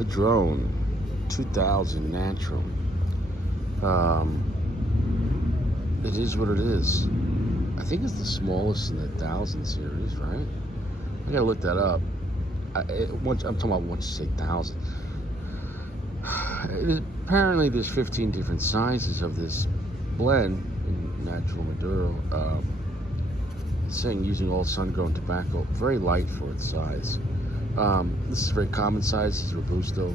Padron 2000 natural. It is what it is. I think it's the smallest in the 1000 series, right? I gotta look that up. I'm talking about once you say 1000. Apparently, there's 15 different sizes of this blend in natural Maduro. Saying using all sun-grown tobacco, very light for its size. This is a very common size. It's Robusto.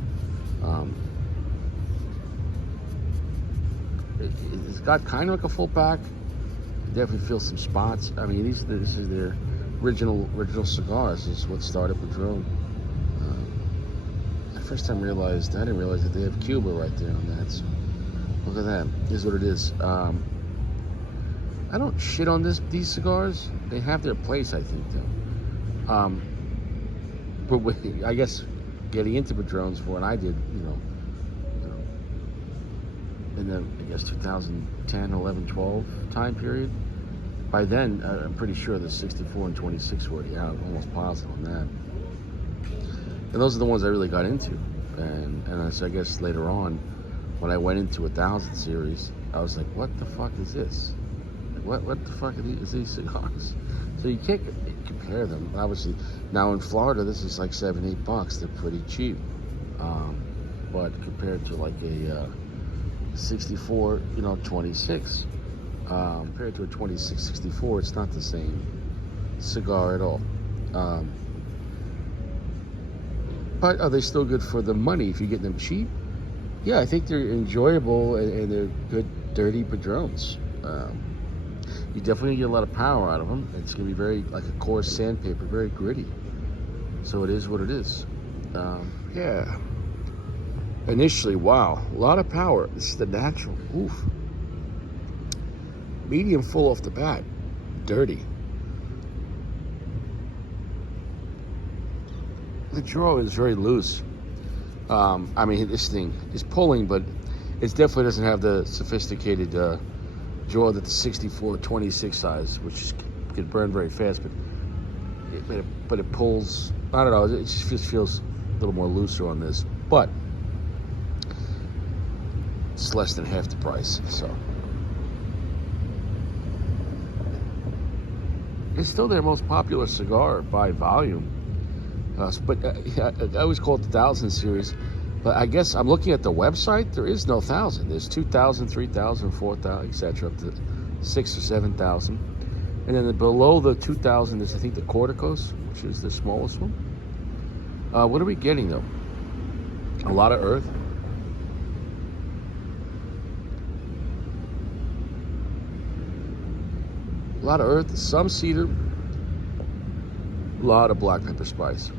It's got kind of like a full pack. You definitely feel some spots. I mean, this is their original cigars. This is what started Padron. The first time I didn't realize that they have Cuba right there on that. So look at that. Here's what it is. I don't shit on these cigars. They have their place, I think, though. But I guess getting into Padrones for what I did, in the, I guess, 2010, 11, 12 time period. By then, I'm pretty sure the 64 and 26 were already out, almost positive on that. And those are the ones I really got into. And so I guess later on, when I went into 1000 series, I was like, what the fuck is this? What the fuck are these cigars? So you can't compare them. Obviously, now in Florida, this is like $7-8. They're pretty cheap. But compared to like a 64, 26, compared to a 26, 64, it's not the same cigar at all. But are they still good for the money if you get them cheap? Yeah, I think they're enjoyable and they're good, dirty Padrones. You definitely get a lot of power out of them. It's going to be very, like a coarse sandpaper, very gritty. So it is what it is. Yeah. Initially, wow, a lot of power. This is the natural. Oof. Medium full off the bat. Dirty. The draw is very loose. I mean, this thing is pulling, but it definitely doesn't have the sophisticated draw that the 64-26 size, which can burn very fast, but it pulls. I don't know. It just feels a little more looser on this, but it's less than half the price. So it's still their most popular cigar by volume. But I always call it the 1000 series. But I guess I'm looking at the website. There is no 1000. There's 2000, 3000, 4000, etc. Up to 6,000 or 7,000. And then below the 2000 is, I think, the Corticos, which is the smallest one. What are we getting though? A lot of earth. A lot of earth, some cedar, a lot of black pepper spice.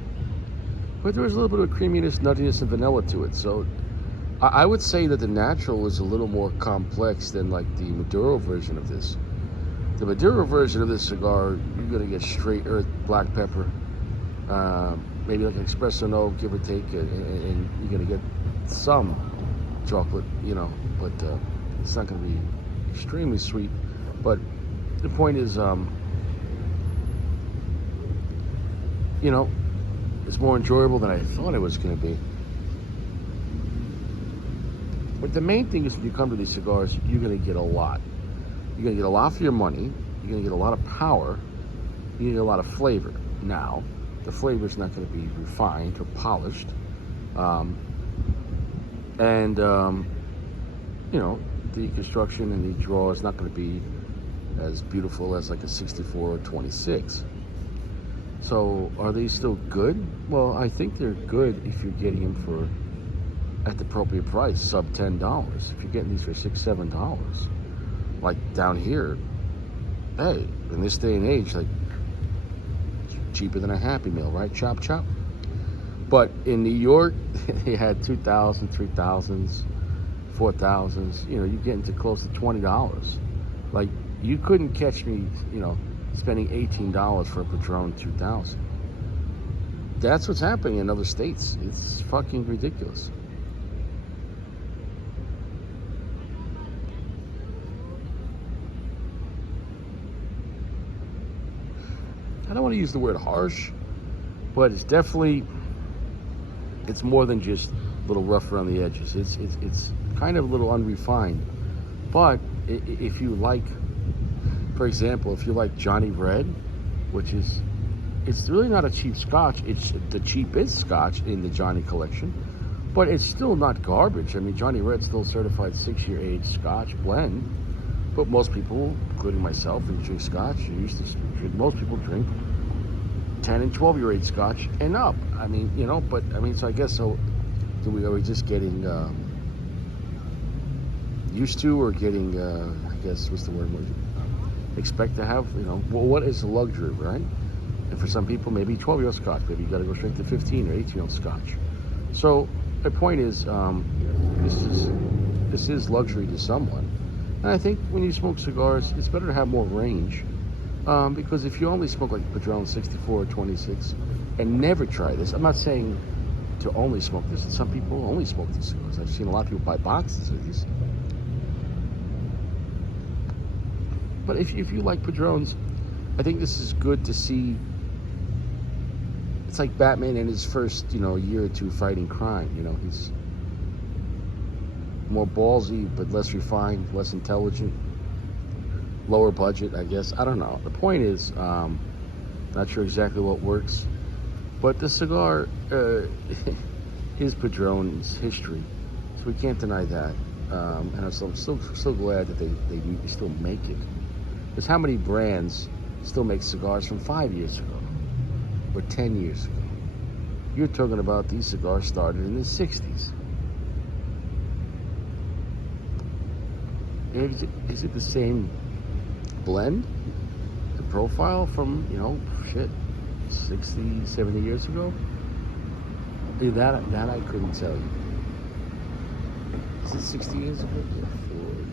But there was a little bit of creaminess, nuttiness, and vanilla to it. So I would say that the natural is a little more complex than like the Maduro version of this. The Maduro version of this cigar, you're gonna get straight earth, black pepper, maybe like an espresso note, give or take, and you're gonna get some chocolate, but it's not gonna be extremely sweet. But the point is, it's more enjoyable than I thought it was going to be. But the main thing is, when you come to these cigars, you're going to get a lot. You're going to get a lot for your money. You're going to get a lot of power. You're going to get a lot of flavor. Now, the flavor is not going to be refined or polished. The construction and the draw is not going to be as beautiful as like a 64 or 26. So are they still good? Well, I think they're good if you're getting them at the appropriate price, sub $10. If you're getting these for $6, $7, like down here, hey, in this day and age, like cheaper than a Happy Meal, right? Chop, chop. But in New York, they had 2,000, 3,000s, 4,000s. You're getting to close to $20. Like, you couldn't catch me, spending $18 for a Padron 2000. That's what's happening in other states. It's fucking ridiculous. I don't want to use the word harsh, but it's definitely It's more than just a little rough around the edges. It's kind of a little unrefined. But if you like, for example, if you like Johnny Red, which is, it's really not a cheap Scotch. It's the cheapest Scotch in the Johnny collection, but it's still not garbage. I mean, Johnny Red's still certified 6-year age Scotch blend. But most people, including myself, who drink Scotch, most people drink 10 and 12-year age Scotch and up. I mean, you know, but I mean, so I guess so. Are we just getting used to, or getting? I guess what's the word? Expect to have, you know, well, what is a luxury, right? And for some people, maybe 12-year-old Scotch. Maybe you got to go straight to 15 or 18-year-old Scotch. So the point is, this is luxury to someone. And I think when you smoke cigars, it's better to have more range, because if you only smoke like Padron 64 or 26 and never try this, I'm not saying to only smoke this. And some people only smoke these cigars. I've seen a lot of people buy boxes of these. But if you like Padrones, I think this is good to see. It's like Batman in his first, you know, year or two fighting crime. You know, he's more ballsy, but less refined, less intelligent, lower budget, I guess. I don't know. The point is, not sure exactly what works, but the cigar is Padron's history, so we can't deny that. And I'm still glad that they still make it. Because how many brands still make cigars from 5 years ago or 10 years ago? You're talking about these cigars started in the 60s. Is it the same blend, the profile from, you know, 60, 70 years ago? That I couldn't tell you. Is it 60 years ago? Yeah, 40.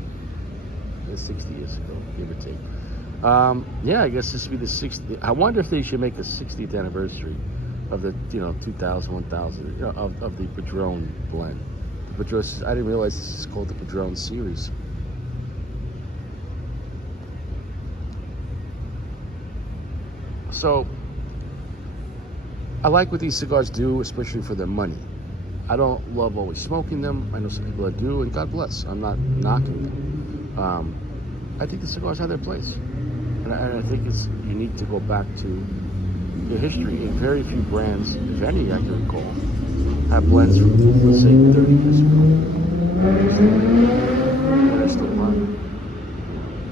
It's 60 years ago, give or take. Yeah, I guess this would be the 60th. I wonder if they should make a 60th anniversary of the, you know, 2000, 1000, you know, of the Padron blend. The Padron, I didn't realize this is called the Padron series. So, I like what these cigars do, especially for their money. I don't love always smoking them. I know some people that do, and God bless. I'm not knocking them. I think the cigars have their place. And I think it's unique to go back to the history. And very few brands, if any, I can recall, have blends from, let's say, 30 years ago. And they're still alive.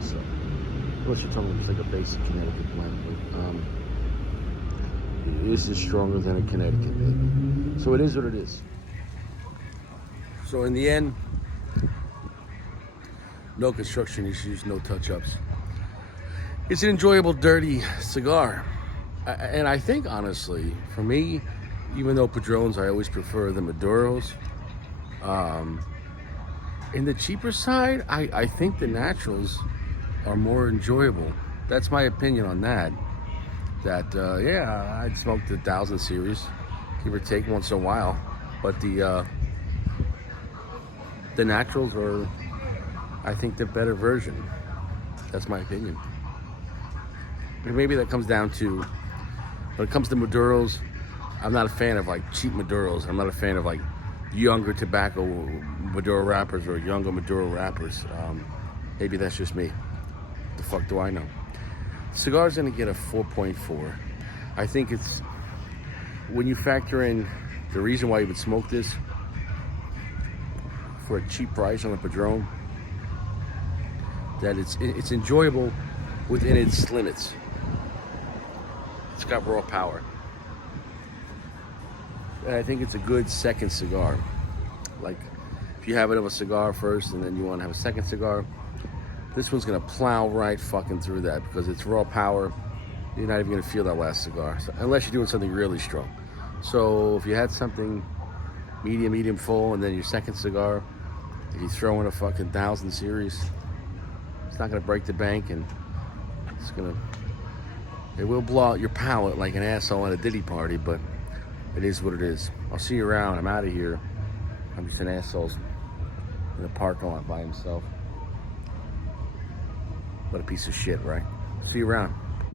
So, unless you're talking just like a basic Connecticut blend. But, this is stronger than a Connecticut, baby. So it is what it is. So in the end, no construction issues, no touch-ups. It's an enjoyable, dirty cigar. And I think, honestly, for me, even though Padrones, I always prefer the Maduros. In the cheaper side, I think the Naturals are more enjoyable. That's my opinion on that. Yeah, I'd smoke the 1000 series, give or take once in a while. But the Naturals are, I think, the better version. That's my opinion. And maybe that comes down to, when it comes to Maduros, I'm not a fan of like cheap Maduros. I'm not a fan of like younger tobacco Maduro wrappers or younger Maduro wrappers. Maybe that's just me. The fuck do I know? Cigar's gonna get a 4.4. I think it's, when you factor in the reason why you would smoke this for a cheap price on a Padron, that it's enjoyable within its limits. It's got raw power. And I think it's a good second cigar. Like, if you have it of a cigar first and then you want to have a second cigar, this one's gonna plow right fucking through that, because it's raw power. You're not even gonna feel that last cigar, unless you're doing something really strong. So if you had something medium full, and then your second cigar, if you throw in a fucking 1000 series, it's not gonna break the bank, and it will blow out your palate like an asshole at a Diddy party, but it is what it is. I'll see you around. I'm out of here. I'm just an asshole in a parking lot by himself. What a piece of shit, right? See you around.